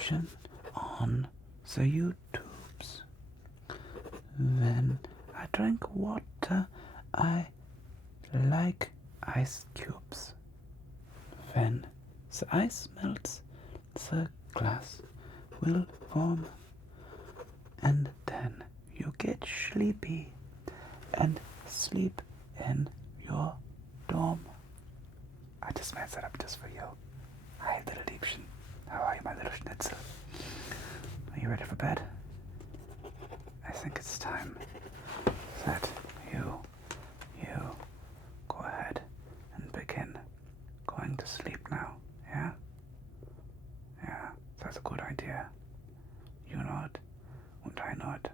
description on the YouTubes. When I drink water, I like ice cubes. When the ice melts, the glass will form, and then you get sleepy and sleep in your dorm. I just made that up just for you. Hi, little Liebchen. How are you, my little Schnitzel? Are you ready for bed? I think it's time that you go ahead and begin going to sleep now, yeah? Yeah, that's a good idea. You know it, and I know it.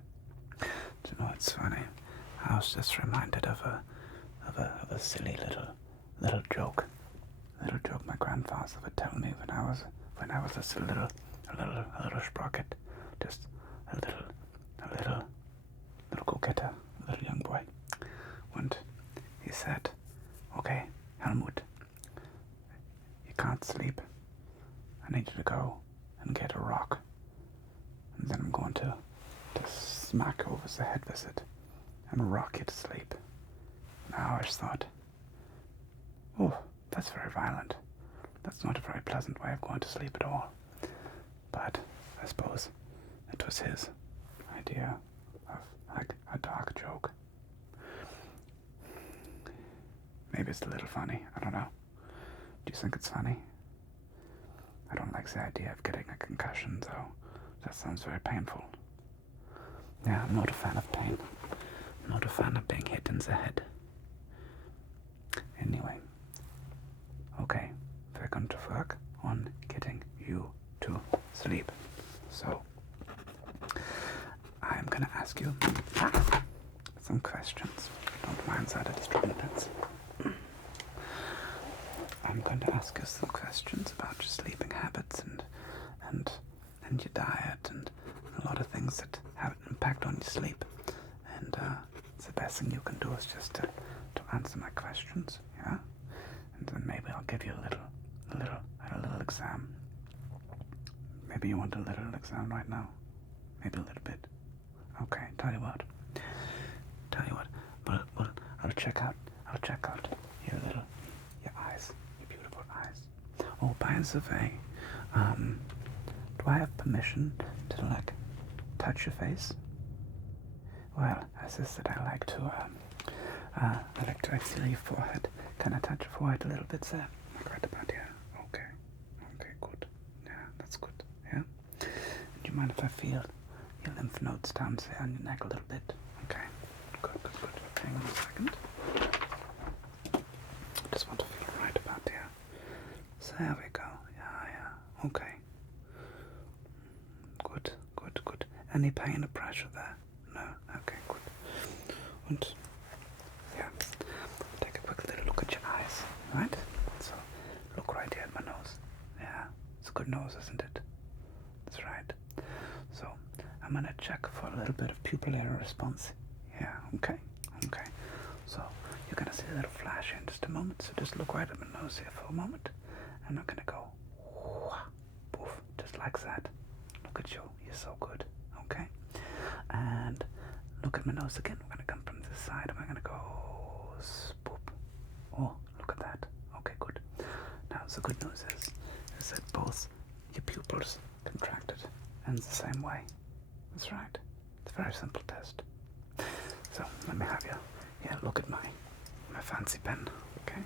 Do you know, it's funny. I was just reminded of a silly little joke. Little joke my grandfather would tell me when I was just a little sprocket, just a little go-getter, a little young boy. And he said, "Okay, Helmut, you can't sleep. I need you to go and get a rock, and then I'm going to smack you over the head with it and rock you to sleep." Now I just thought, oh, that's very violent. That's not a very pleasant way of going to sleep at all. But I suppose it was his idea of like a dark joke. Maybe it's a little funny. I don't know. Do you think it's funny? I don't like the idea of getting a concussion, though. That sounds very painful. Yeah, I'm not a fan of pain. I'm not a fan of being hit in the head. Anyway, okay, we're going to work on getting you to sleep. So, I'm going to ask you some questions. Don't mind that, it's 2 minutes. I'm going to ask you some questions about your sleeping habits and your diet and a lot of things that have an impact on your sleep. And the best thing you can do is just to answer my questions, yeah? And then maybe I'll give you a little exam. Maybe you want a little exam right now? Maybe a little bit. Okay, tell you what. Well, I'll check out your eyes, your beautiful eyes. Oh, by the way, do I have permission to like touch your face? Well, as I said, I like to feel your forehead. Can I touch your forehead a little bit there? Like right about here. Okay, good. Yeah, that's good. Yeah. Do you mind if I feel your lymph nodes down there on your neck a little bit? Okay. Good. Hang on a second. Just want to feel right about there. So there we go. Yeah. Okay. Good. Any pain or pressure there? No? Okay, good. And yeah, take a quick little look at your eyes, right? So look right here at my nose. Yeah, it's a good nose, isn't it? That's right. So I'm gonna check for a little bit of pupillary response. Yeah, okay. So you're gonna see a little flash in just a moment. So just look right at my nose here for a moment. And I'm gonna go poof, just like that. Look at you, you're so good. Okay. And look at my nose again. We're gonna come from this side and we're gonna go spoop. Oh, look at that. Okay, good. Now the good news is that both your pupils contracted in the same way. That's right. It's a very simple test. So let me have you. Yeah, look at my fancy pen. Okay.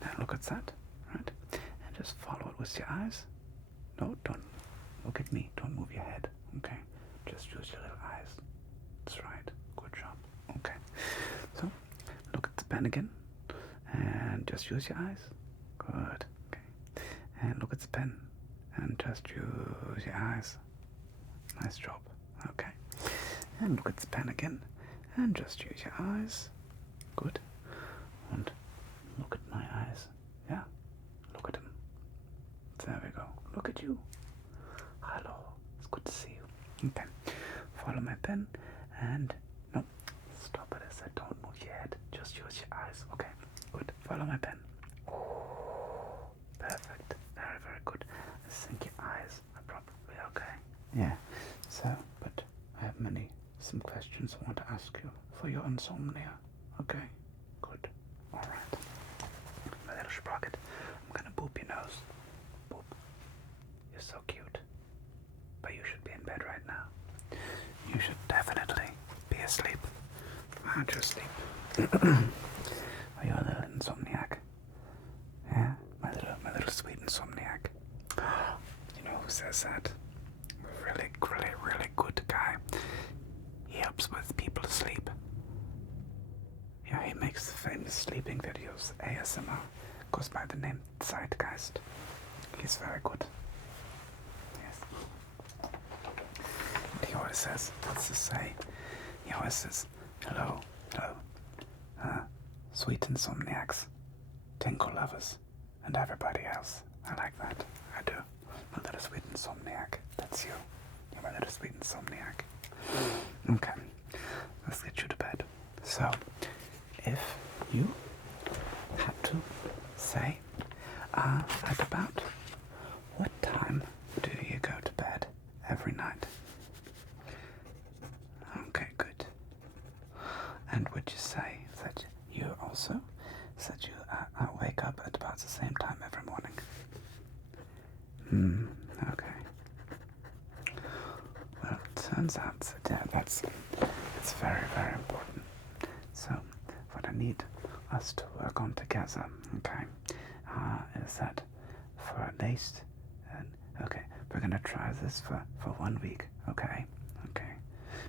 Now look at that. Right. And just follow it with your eyes. No, don't look at me. Don't move your head. Okay. Just use your little eyes. That's right. Good job. Okay. So look at the pen again. And just use your eyes. Good. Okay. And look at the pen. And just use your eyes. Nice job. Okay. And look at the pen again. And just use your eyes. Good. And look at my eyes. Yeah. Look at them. There we go. Look at you. Hello. It's good to see you. Okay. Follow my pen and no. Stop it. I said don't move your head. Just use your eyes. Okay. Good. Follow my pen. Oh, perfect. Very, very good. I think your eyes are probably Yeah. So, but I have some questions I want to ask you for your insomnia. Okay. Good. All right. My little sprocket. I'm gonna boop your nose. Boop. You're so cute. But you should be in bed right now. You should definitely be asleep. Aren't you asleep? Are you a little insomniac? Yeah, my little sweet insomniac. You know who says that? Really good guy. He helps with people sleep. Yeah, he makes famous sleeping videos. ASMR. Goes by the name Zeitgeist. He's very good. Yes. And he always says, what's to say? He always says, hello, sweet insomniacs, tinkle lovers, and everybody else. I like that. I do. My little sweet insomniac. That's you. You're my little sweet insomniac. Okay. Let's get you to bed. So, if you had to say, at about what time do you go to bed every night? Okay, good. And would you say that you also said you wake up at about the same time every morning? Okay. Well, it turns out that it's very, very important. So, what I need us to work on together, okay, is that for at least, okay, we're gonna try this for 1 week, okay? Okay.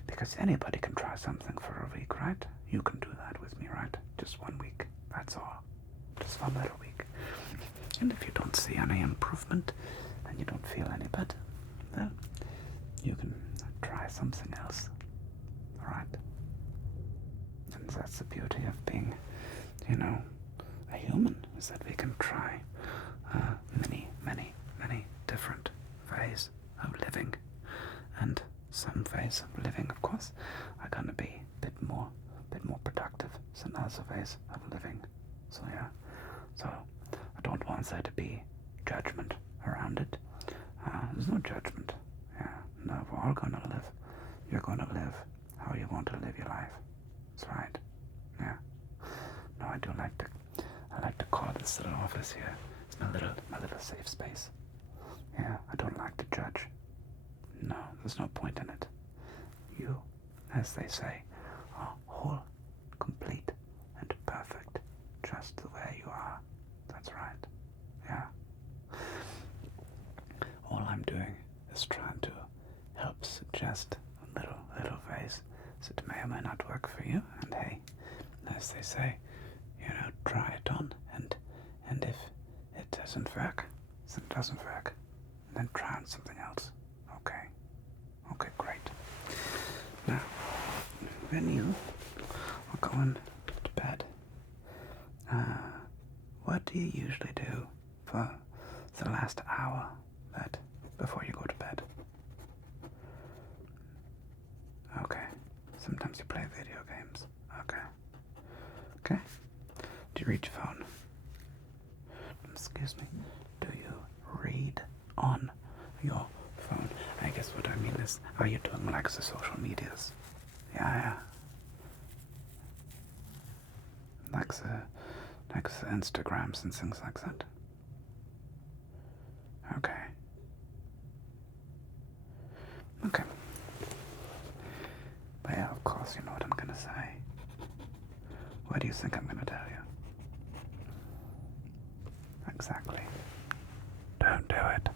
Because anybody can try something for a week, right? You can do that with me, right? Just 1 week. That's all. Just 1 little week. And if you don't see any improvement, and you don't feel any better, then you can try something else. Alright? And that's the beauty of being, a human, is that we can try many different ways of living. And some ways of living, of course, are gonna be a bit more productive than other ways of living. So yeah. So I don't want there to be judgment around it. There's no judgment. Yeah. No, we're all gonna live. You're gonna live how you want to live your life. That's right. Yeah. No, I like to call this little office here. It's my little safe space. Yeah, I don't like to judge. No, there's no point in it. You, as they say, are whole, complete, and perfect, just the way you are. That's right. Yeah. All I'm doing is trying to help suggest little ways that may or may not work for you. And hey, as they say, try it on, and if it doesn't work, then it doesn't work. Then try on something else. Okay. Okay, great. Now, when you are going to bed, what do you usually do for the last hour before you go to bed? Okay. Sometimes you play video games. Okay. Okay. Do you read your phone? Excuse me. Do you read on your phone? I guess what I mean is, are you doing like the social medias? Yeah. Like the Instagrams and things like that. Okay. Okay. But yeah, of course, you know what I'm gonna say. What do you think I'm gonna tell you? Exactly. Don't do it.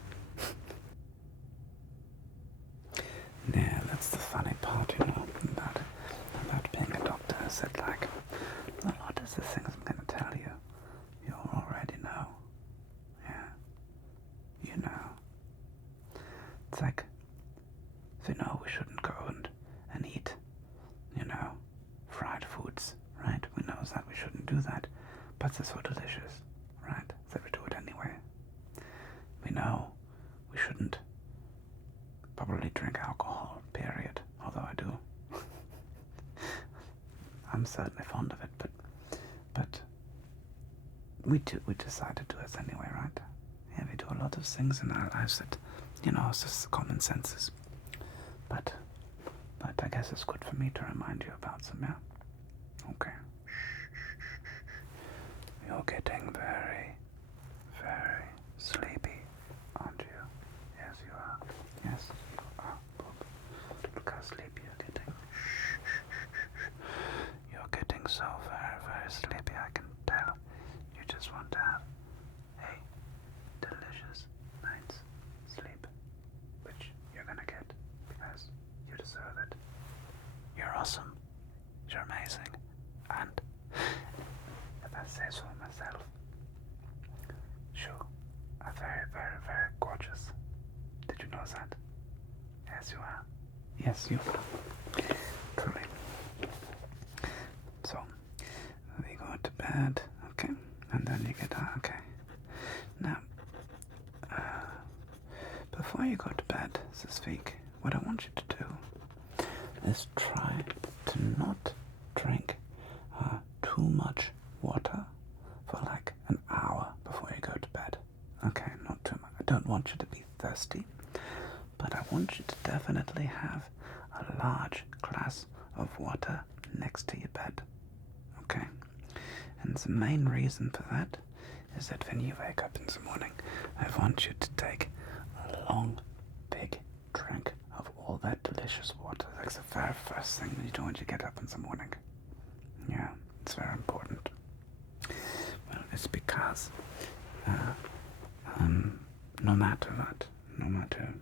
Yeah, that's the funny part, about being a doctor, is that, like, a lot of the things I'm gonna tell you, you already know. Yeah. You know. It's like, we shouldn't go and eat, fried foods, right? We know that we shouldn't do that, but they're so delicious, right? That we do it anyway. We know we shouldn't probably drink alcohol, period, although I do. I'm certainly fond of it, but we decide to do it anyway, right? Yeah, we do a lot of things in our lives that, it's just common sense. But I guess it's good for me to remind you about some, yeah? Okay. You're getting very, very sleepy, aren't you? Yes, you are. Yes, you are. Look how sleepy you're getting. You're getting so very, very sleepy, I can tell. You just want to have a delicious night's sleep, which you're gonna get because you deserve it. You're awesome. You're amazing. And if I say so myself, sure, are very, very, very gorgeous. Did you know that? Yes, you are. Yes, you are. Truly. So, we go to bed, okay? And then you get, okay. Now, before you go to bed this week, what I want you to do is try to not drink too much water for like an hour before you go to bed. Okay, not too much. I don't want you to be thirsty, but I want you to definitely have a large glass of water next to your bed. Okay? And the main reason for that is that when you wake up in the morning, I want you to take a long, big drink of all that delicious water. That's the very first thing that you do when you get up in the morning. Yeah, it's very important. Well, it's because no matter what, no matter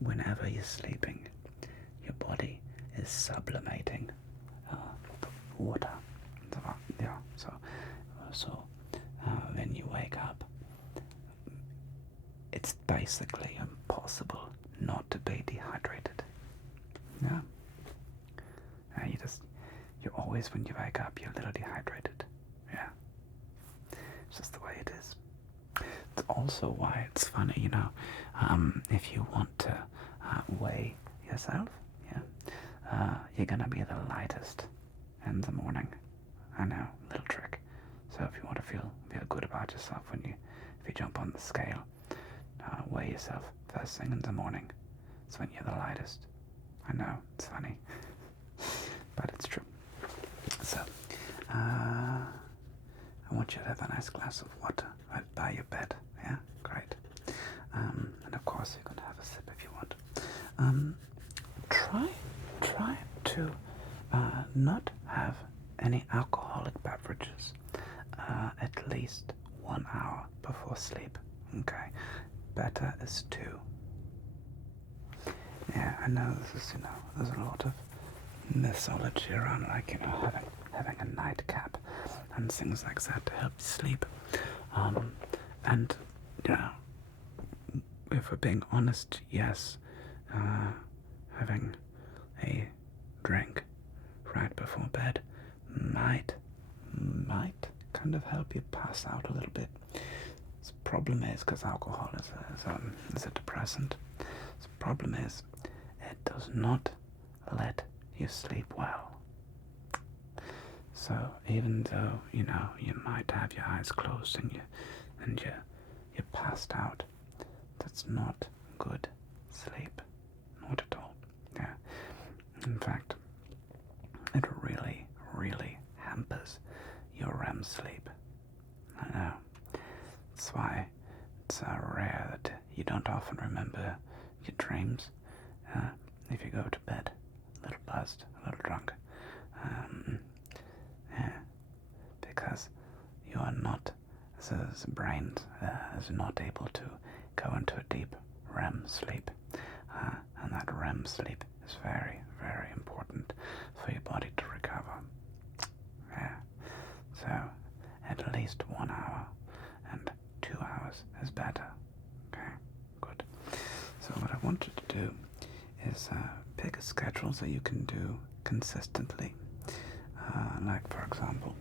whenever you're sleeping, your body is sublimating water. Yeah, so when you wake up, it's basically impossible not to be dehydrated. Yeah. You always, when you wake up, you're a little dehydrated. Yeah. It's just the way it is. It's also why it's funny, if you want to weigh yourself, yeah, you're gonna be the lightest in the morning. I know, little trick. So if you want to feel good about yourself if you jump on the scale, weigh yourself first thing in the morning. It's when you're the lightest. I know, it's funny, but it's true. So, I want you to have a nice glass of water right by your bed. Yeah, great. And of course, you're gonna have a sip if you want. Try to not have any alcoholic beverages at least 1 hour before sleep. Okay, better is 2. Yeah, I know this is, there's a lot of mythology around, like, having a nightcap and things like that to help you sleep. And, if we're being honest, yes, having a drink right before bed might kind of help you pass out a little bit. The problem is, because alcohol is a depressant, the problem is it does not let you sleep well. So even though you might have your eyes closed and you're passed out, that's not good sleep, not at all. Yeah. In fact, it really, really hampers your REM sleep. I know. That's why it's rare that you don't often remember your dreams if you go to bed a little buzzed, a little drunk. Yeah, because you are not, the brain is not able to go into a deep REM sleep, and that REM sleep is very, very important for your body to recover. Yeah, so at least 1 hour, and 2 hours is better. Okay, good. So what I want you to do is pick a schedule that you can do consistently. Like, for example,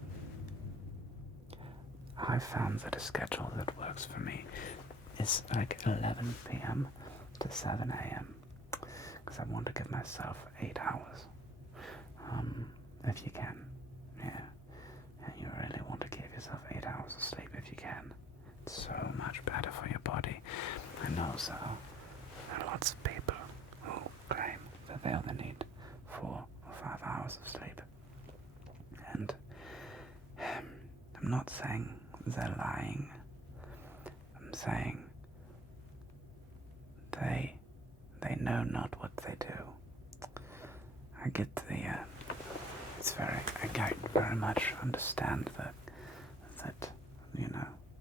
I found that a schedule that works for me is like 11 p.m. to 7 a.m. because I want to give myself 8 hours. If you can, yeah. And you really want to give yourself 8 hours of sleep if you can. It's so much better for your body. I know, so there are lots of people who only need 4 or 5 hours of sleep. And I'm not saying they're lying. I'm saying they know not what they do. I get I very much understand that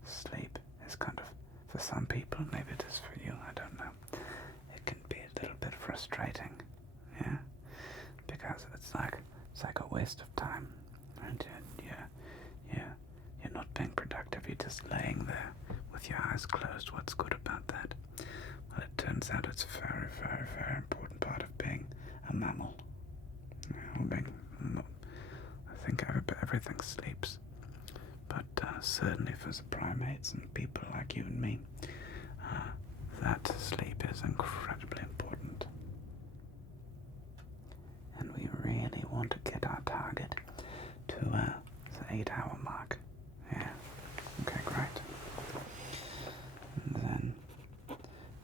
sleep is kind of, for some people, maybe it is for you, I don't know, it can be a little bit frustrating, yeah, because it's like a waste of time, and you're not being productive, you're just laying there with your eyes closed. What's good about that? Well, it turns out it's a very, very, very important part of being a mammal. I think everything sleeps, but certainly for the primates and people like you and me, that sleep is incredibly important. And we really want to get our target to the 8-hour mark. Yeah. Okay, great. And then,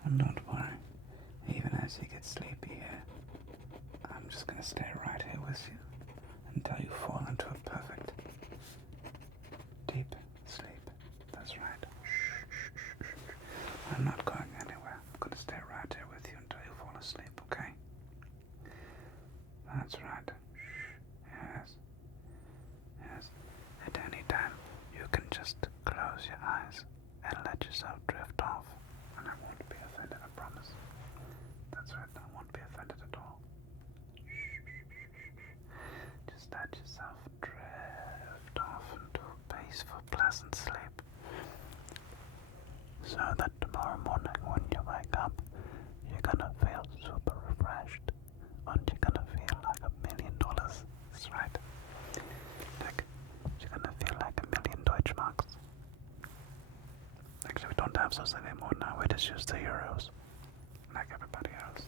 and don't worry, even as you get sleepy here, I'm just going to stay right here with you until you fall into a perfect, deep sleep. That's right. Shh. I'm not going anywhere. I'm going to stay right here with you until you fall asleep, okay? That's right. Shh. Yes. At any time, you can just close your eyes and let yourself drift off. And I won't be offended, I promise. That's right, I won't be offended at all. Just let yourself drift off into a peaceful, pleasant sleep. So that tomorrow morning when you wake up, you're gonna feel super refreshed. And you're gonna feel like $1 million. That's right. Like, you're gonna feel like 1,000,000 Deutschmarks. Actually, we don't have those anymore now. We just use the euros. Like everybody else.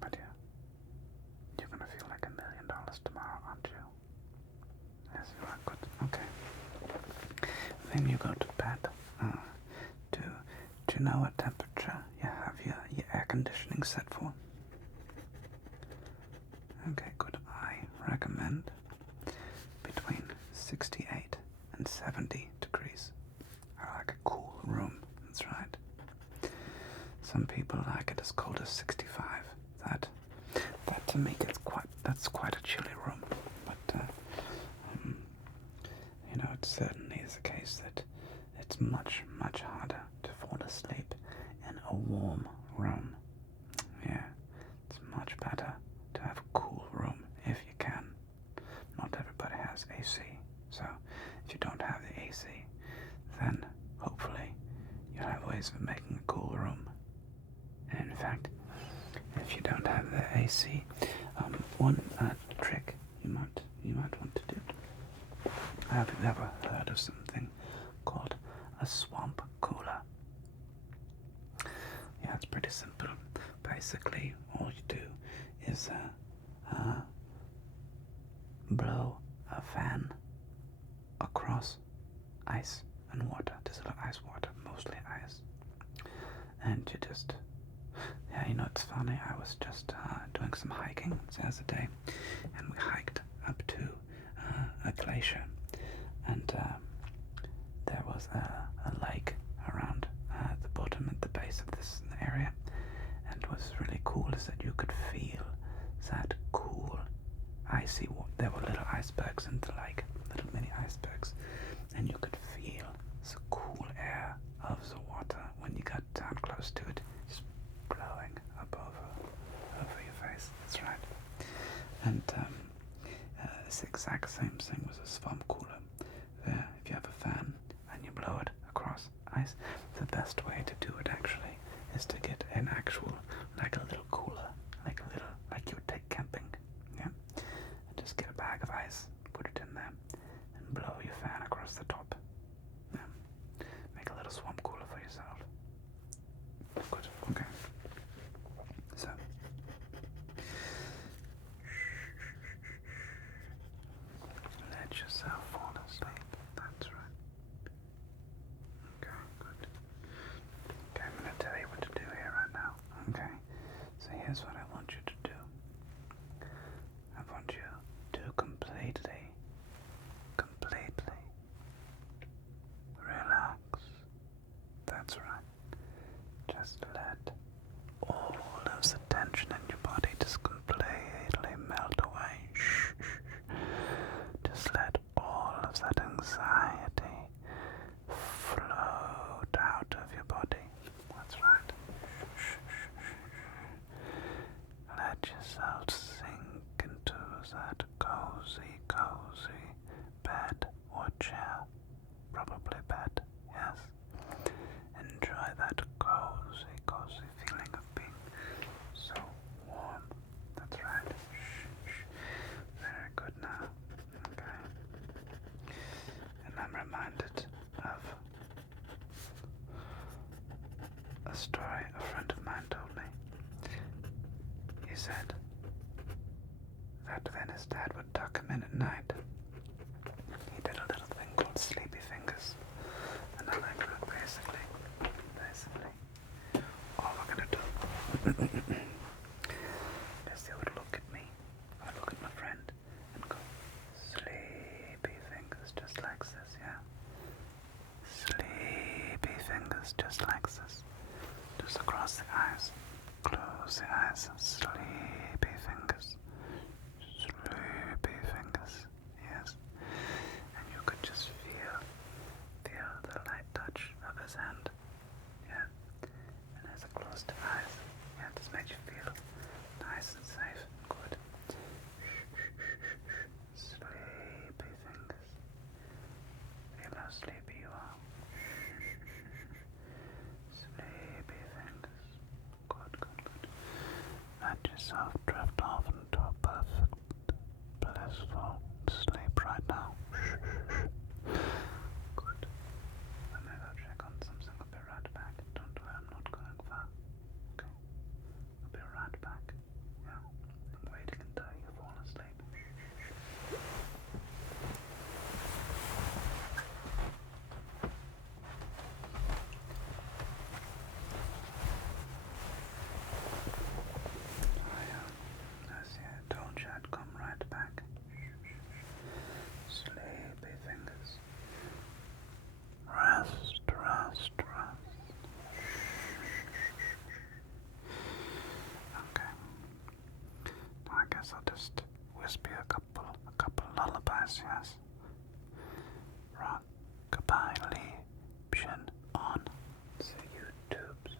But yeah, you're gonna feel like $1 million tomorrow, aren't you? Yes, you are. Good. Okay. Then you go to bed. Do you know what temperature you have your air conditioning set for? Okay, good. I recommend between 68 and 70 degrees. I like a cool room. That's right. Some people like it as cold as 65. That to me that's quite a chilly room. But it certainly is the case that it's much, much harder to fall asleep in a warm room. Yeah, it's much better to have a cool room if you can. Not everybody has AC, so if you don't have the AC, then hopefully you'll have ways of making a cool room. And in fact, if you don't have the AC, one trick you might want to do. Have you ever heard of something called a swamp cooler? Yeah, it's pretty simple. Basically, all you do is blow a fan across ice and water. There's a lot of ice water, mostly ice. And you just, it's funny, I was just doing some hiking the other day, and we hiked up to a glacier, and there was a lake around the bottom at the base of this area, and what's really cool is that you could feel that cool icy water. There were little icebergs in the lake, little mini icebergs, and you could feel the cool air of the water when you got down close to it, just blowing up over your face. That's right. And it's the exact same thing with a swamp cooler. If you have a fan and you blow it across ice, the best way to do it actually is to get an actual, like a little cooler, like you would take camping, yeah? And just get a bag of ice, put it in there, and blow your fan across the top. Yeah. Make a little swamp cooler for yourself. Good, okay. So, let yourself fall asleep. That's right. Okay, good. Okay, I'm going to tell you what to do here right now. story a friend of mine told me. He said that when his dad would tuck him in at night, he did a little thing called sleepy fingers. And I like that basically, all we're gonna do is he would look at me, or look at my friend, and go, sleepy fingers, just like this, yeah? Sleepy fingers, just like this. Just across the eyes. Close the eyes. Sleepy fingers. Sleepy fingers. Yes. And you could just feel the light touch of his hand. Yeah. And as it closed the eyes, yeah, it just makes you feel nice and safe and good. Sleepy fingers. Feel how sleepy you are. Sleepy fingers. Good, good, good. Let yourself drift off into a perfect, blissful sleep right now. Good. Let me go check on something. I'll be right back. Don't worry, I'm not going far. Okay. I'll be right back. Yeah. I'm waiting until you fall asleep. Told you I'd come right back. Sleepy fingers. Rest, rest, rest. Okay. Now I guess I'll just whisper you a couple lullabies, yes? Rockabye Liebchen on the YouTubes.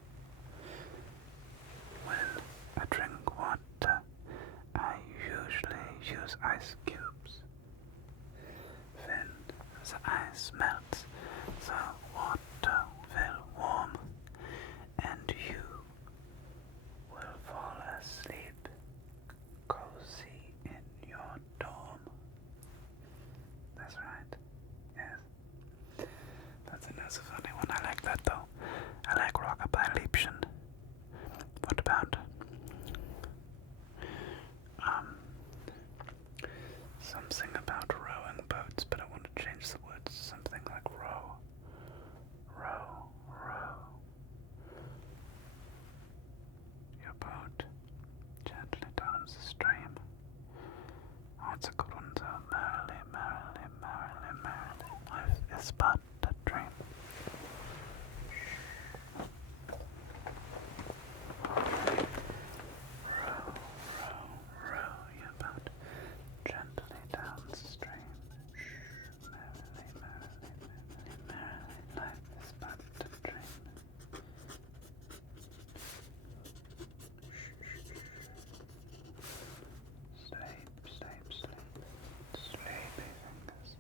When I drink water, I usually use ice cubes. When the ice melts, the water will warm, and you will fall asleep cozy in your dorm. That's right. Yes. That's a funny one. I like that though. I like Rockabye Liebchen. What about something about rowing boats, but I want to change the words to something like row, row, row your boat gently down the stream. Oh, it's a good one too. Merrily, merrily, merrily, merrily, life is but a dream. Row, row, row your boat gently down the stream. Merrily, merrily, merrily, merrily, life is but a dream. Sleep, sleep, sleep. Sleepy fingers.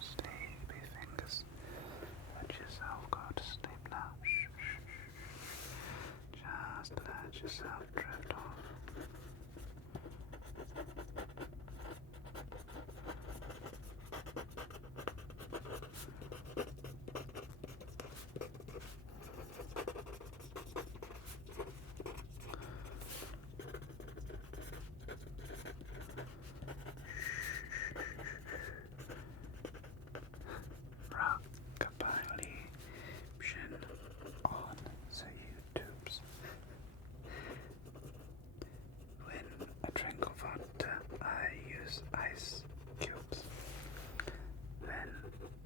Sleepy fingers. Let yourself go to sleep now. Just let yourself drift off. Rockabye Liebchen on the YouTubes. When I drink water, I use ice cubes. When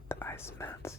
the ice melts,